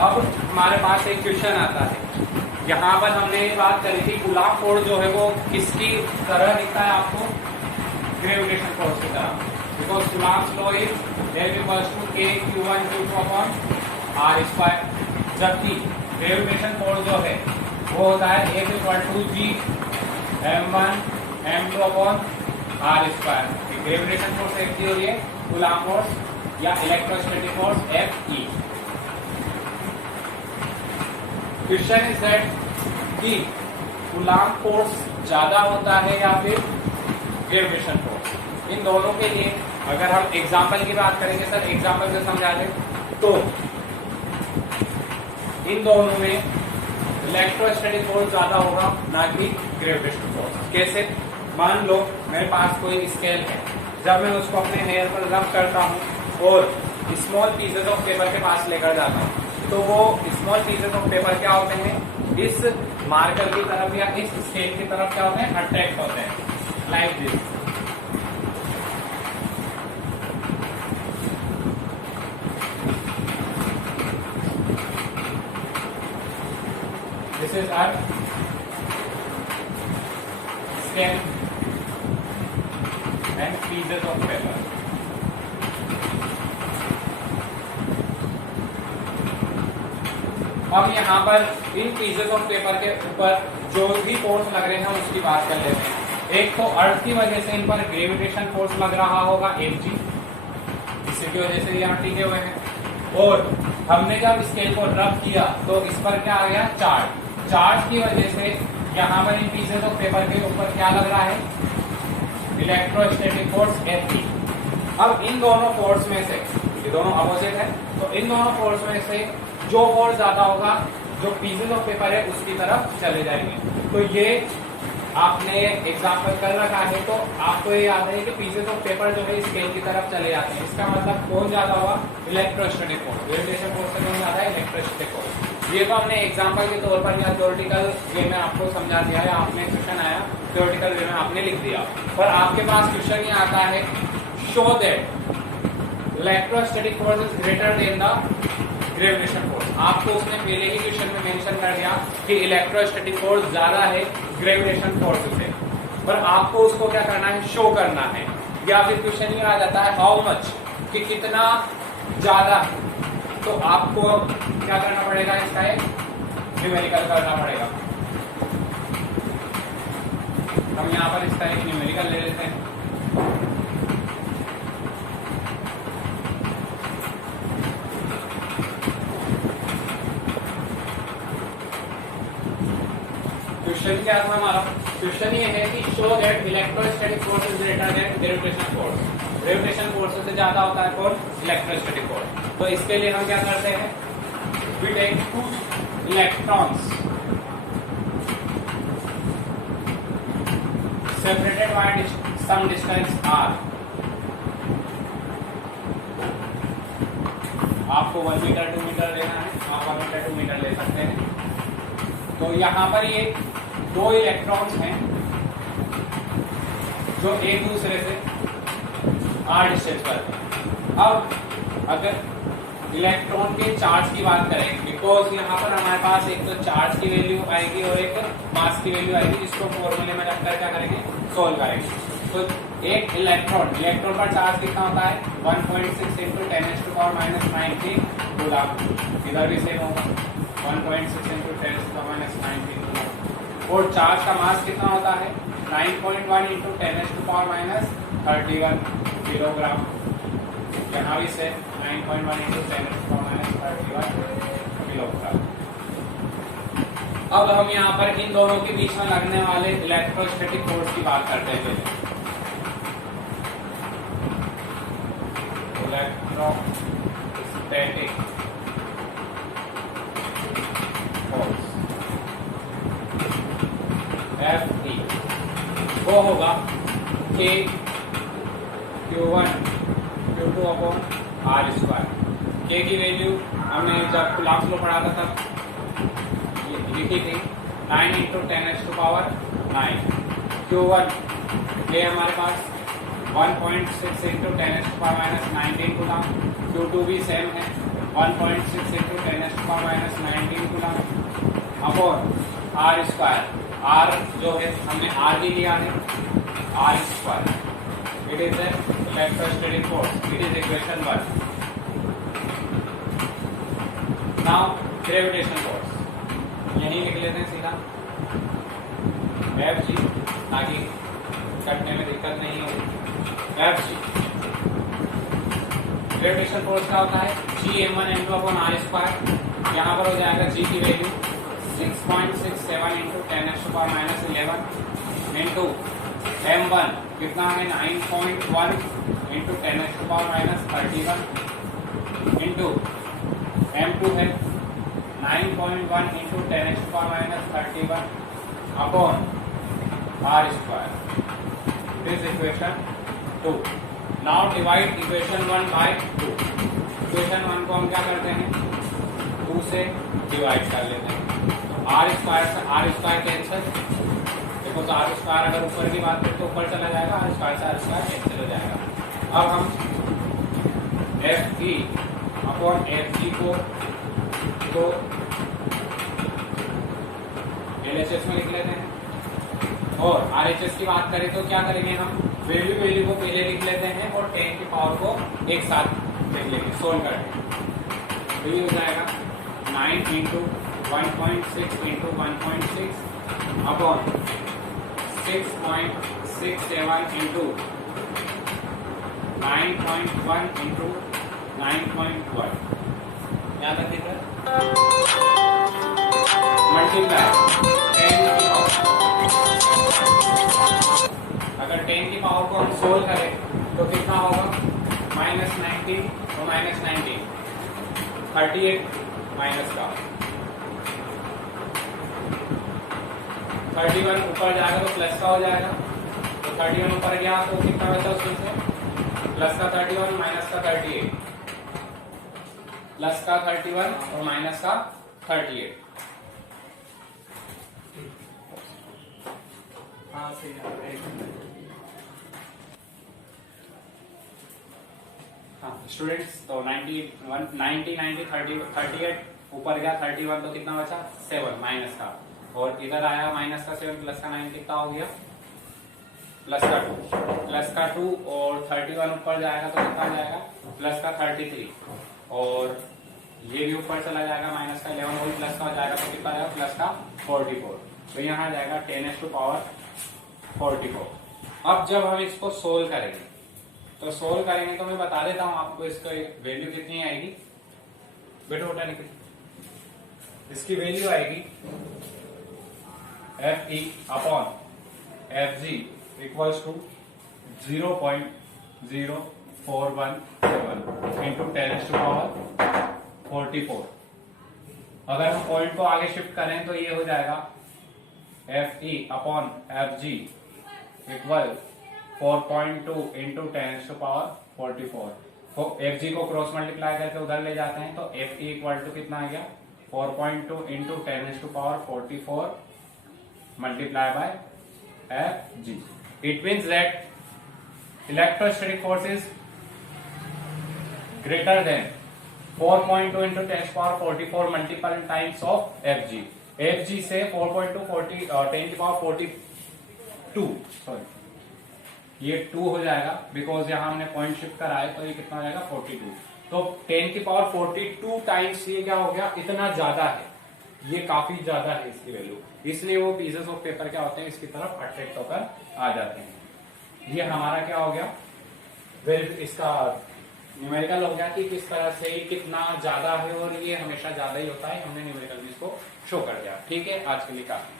अब हमारे पास एक क्वेश्चन आता है, यहाँ पर हमने ये बात करी थी कूलॉम फोर्स जो है वो किसकी तरह दिखता है आपको, ग्रेविटेशन फोर्स की तरह, because Coulomb's law is F equals to K Q1 Q2 upon R square, जबकि ग्रेविटेशन फोर्स जो है वो होता है F equal to G M1 M2 upon R square. Gravitation force F की हो रही है, कूलॉम फोर्स या electrostatic force Fe। Question is that कि कूलॉम फोर्स ज्यादा होता है या फिर ग्रेविटेशन फोर्स। इन दोनों के लिए अगर हम एग्जांपल की बात करेंगे, सर एग्जांपल से समझा दें तो इन दोनों में इलेक्ट्रोस्टैटिक फोर्स ज्यादा होगा ना कि ग्रेविटेशन फोर्स। कैसे? मान लो मेरे पास कोई स्केल है, जब मैं उसको अपने हेयर पर रब करता हूँ और स्मॉल पीसेस ऑफ पेपर के पास लेकर जाता हूँ, तो वो स्मॉल पीसेस ऑफ पेपर क्या होते हैं, इस मार्कर की तरफ या इस स्केल की तरफ क्या होते हैं, अट्रैक्ट होते हैं, like this. This is our scale and pieces of paper. अब यहाँ पर इन पीसेस ऑफ पेपर के ऊपर जो भी फोर्स लग रहे हैं उसकी बात कर लेते हैं। एक तो अर्थ की वजह से इन पर ग्रेविटेशन फोर्स लग रहा होगा Fg, इसी की वजह से यहाँ टिके हुए हैं। और हमने जब स्केल को रब किया तो इस पर क्या आ गया, चार्ज। चार्ज की वजह से यहाँ पर इन पीसेस ऑफ पेपर के ऊपर क्या लग रहा है, इलेक्ट्रोस्टैटिक फोर्स Fe। अब इन दोनों फोर्स में से, ये दोनों अपोजिट है, तो इन दोनों फोर्स में से जो फोर्स ज्यादा होगा, जो पीसेस ऑफ पेपर है उसकी तरफ चले जाएंगे। तो ये आपने एग्जांपल कर रखा है, तो आपको ये याद है कि पीसेस ऑफ पेपर जो है स्केल की तरफ चले जाते हैं। इसका मतलब कौन ज्यादा होगा, इलेक्ट्रोस्टैटिक फोर्स। ग्रेविटेशन फोर्स से कौन ज्यादा है, इलेक्ट्रोस्टैटिक फोर्स। ये तो हमने एग्जांपल के तौर पर या थ्योरेटिकल वे में आपको समझा दिया है, आपने क्वेश्चन आया थ्योरेटिकल वे में आपने लिख दिया। पर आपके पास क्वेश्चन ये आता है, show that electrostatic force is greater than the gravitation force. आपको उसने पहले ही क्वेश्चन में मेंशन कर दिया कि इलेक्ट्रोस्टैटिक फोर्स ज्यादा है ग्रेविटेशन फोर्स से, पर आपको उसको क्या करना है, शो करना है। या फिर क्वेश्चन ये आ जाता है हाउ मच, कि कितना ज्यादा। तो आपको क्या करना पड़ेगा, इसका एक न्यूमेरिकल करना पड़ेगा। हम यहाँ पर इसका एक न्यूमेरिकल ले लेते हैं। क्वेश्चन क्या था हमारा, क्वेश्चन ये है कि show that electrostatic force is greater than gravitation force. Gravitation force से ज्यादा होता है कौन, इलेक्ट्रोस्टैटिक फोर्स। तो इसके लिए हम क्या करते हैं, we take two electrons separated by some distance r। आपको 1 मीटर 2 मीटर लेना है, आप 1 मीटर 2 मीटर ले सकते हैं। तो यहाँ पर ये दो इलेक्ट्रॉन्स हैं जो एक दूसरे से r डिस्टेंस पर हैं। अब अगर इलेक्ट्रॉन के चार्ज की बात करें, बिकॉज यहाँ पर हमारे पास एक तो चार्ज की वैल्यू आएगी और एक मास की वैल्यू आएगी, जिसको फॉर्मूले में रखकर क्या करेंगे, सोल्व करेंगे। तो एक इलेक्ट्रॉन पर चार्ज कितना होता है, 1.6 इंटू 10⁻⁻⁹ कूलम। इधर भी सेम होगा, 1.6 इंटू 10⁻⁻⁹ कूलम। और चार्ज का मास कितना होता है, 9.1 इंटू 10⁻31 किलोग्राम। यहाँ भी से 9.1 इंटू 10⁻31 किलोग्राम। अब हम यहाँ पर इन दोनों के बीच में लगने वाले इलेक्ट्रोस्टैटिक फोर्स की बात करते हैं। इलेक्ट्रोस्टैटिक फोर्स Fe वो होगा K Q1 Q2 upon R square. K की वैल्यू हमने जब कूलॉम्स लॉ पढ़ा था तब लिखी थी, 9 इंटू 10⁻⁹। Q1 ये हमारे पास 1.6 इंटू 10⁻⁹ कूलॉम। Q2 भी सेम है 1.6 into 10⁻⁻19 coulomb upon are square, R जो है हमने आर भी लिया है, R square, it is electrostatic force, it is equation 1। Now gravitation force यही लिख लेते हैं सीधा एफ जी, ताकि कटने में दिक्कत नहीं होगी। एफ जी ग्रेविटेशन फोर्स क्या होता है, जी m1 m2 upon are square. यहाँ पर हो जाएगा जी की वैल्यू 6.67 इंटू 10⁻⁻11 इंटू m1 कितना है 9.1 इंटू 10⁻⁻31 इंटू m2 है 9.1 into 10⁻⁻31 upon are square. This equation 2। Now divide equation 1 by 2। Equation 1 को हम क्या करते हैं, 2 से डिवाइड कर लेते हैं। आर स्क्वायर से आर स्क्वायर कैंसिल, देखो तो आर स्क्वायर अगर ऊपर की बात करें तो ऊपर चला जाएगा, आर स्क्वायर से आर स्क्वायर कैंसिल हो जाएगा। अब हम एफ ई अपॉन एफ जी को तो एलएचएस में लिख लेते हैं, और आरएचएस की बात करें तो क्या करेंगे हम, वैल्यू को पहले लिख लेते हैं और 10 की पावर को एक साथ लिख लेंगे सोल्व करके। तो ये हो जाएगा 9 into 1.6 into 1.6 upon 6.67 into 9.1 into 9.1, यहाँ तक दिख रहा है, मल्टीप्लाई 10 की पावर। अगर 10 की पावर को हम सोल्व करें तो कितना होगा, -19 तो -19 38 माइनस का 31 ऊपर जाएगा तो प्लस का हो जाएगा, तो 31 ऊपर गया तो कितना बचा उसमें से, प्लस का 31 माइनस का 38, प्लस का 31 और माइनस का 38। हाँ सही है। हाँ स्टूडेंट्स, तो 90 30 38 ऊपर गया 31 तो कितना बचा 7 माइनस का, और इधर आया माइनस का 7 प्लस का 9 कितना हो गया प्लस का 2 और 31 ऊपर जाएगा तो कितना आ जाएगा प्लस का 33, और ये भी ऊपर चला जाएगा माइनस का 11 और प्लस का हो जाएगा तो कितना आएगा प्लस का 44। तो यहाँ आ जाएगा 10⁻⁴। अब जब हम इसको सोल्व करेंगे तो सोल्व करेंगे तो मैं बता देता हूं आपको इसका वैल्यू कितनी आएगी। बेटा उठा निकल, इसकी वैल्यू आएगी F E upon F G equals to 0.0417 into 10⁻⁴। अगर हम पॉइंट को आगे शिफ्ट करें तो ये हो जाएगा एफ ई अपॉन एफ जी इक्वल 4.2 इंटू 10⁻⁴। तो एफ जी को क्रॉस मल्टीप्लाई करके उधर ले जाते हैं तो एफ ई इक्वल टू कितना आ गया 4.2 into 10⁻⁴ multiply by F G. It means that electrostatic force is greater than 4.2 into 10⁻⁴ multiple times of F G. F G से 4.2 10⁻42 सॉरी ये 2 हो जाएगा, बिकॉज यहां हमने पॉइंट शिफ्ट करा है तो ये कितना हो जाएगा 42। तो 10⁻42 टाइम्स ये क्या हो गया, इतना ज्यादा है, ये काफी ज्यादा है इसकी वैल्यू, इसलिए वो पीसेस ऑफ पेपर क्या होते हैं इसकी तरफ अट्रैक्ट होकर आ जाते हैं। ये हमारा क्या हो गया, इसका न्यूमेरिकल हो गया कि किस तरह से कितना ज्यादा है, और ये हमेशा ज्यादा ही होता है, हमने न्यूमेरिकल में इसको शो कर दिया। ठीक है, आज के लिए काफी।